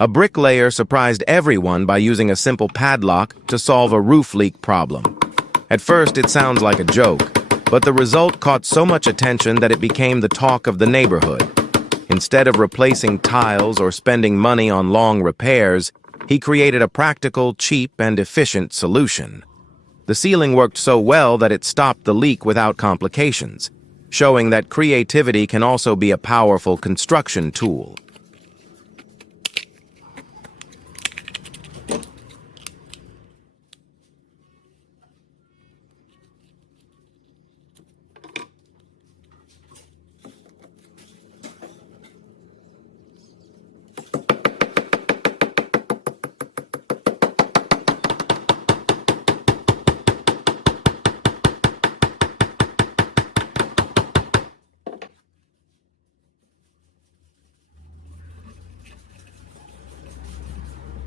A bricklayer surprised everyone by using a simple padlock to solve a roof leak problem. At first, it sounds like a joke, but the result caught so much attention that it became the talk of the neighborhood. Instead of replacing tiles or spending money on long repairs, he created a practical, cheap, and efficient solution. The ceiling worked so well that it stopped the leak without complications, showing that creativity can also be a powerful construction tool.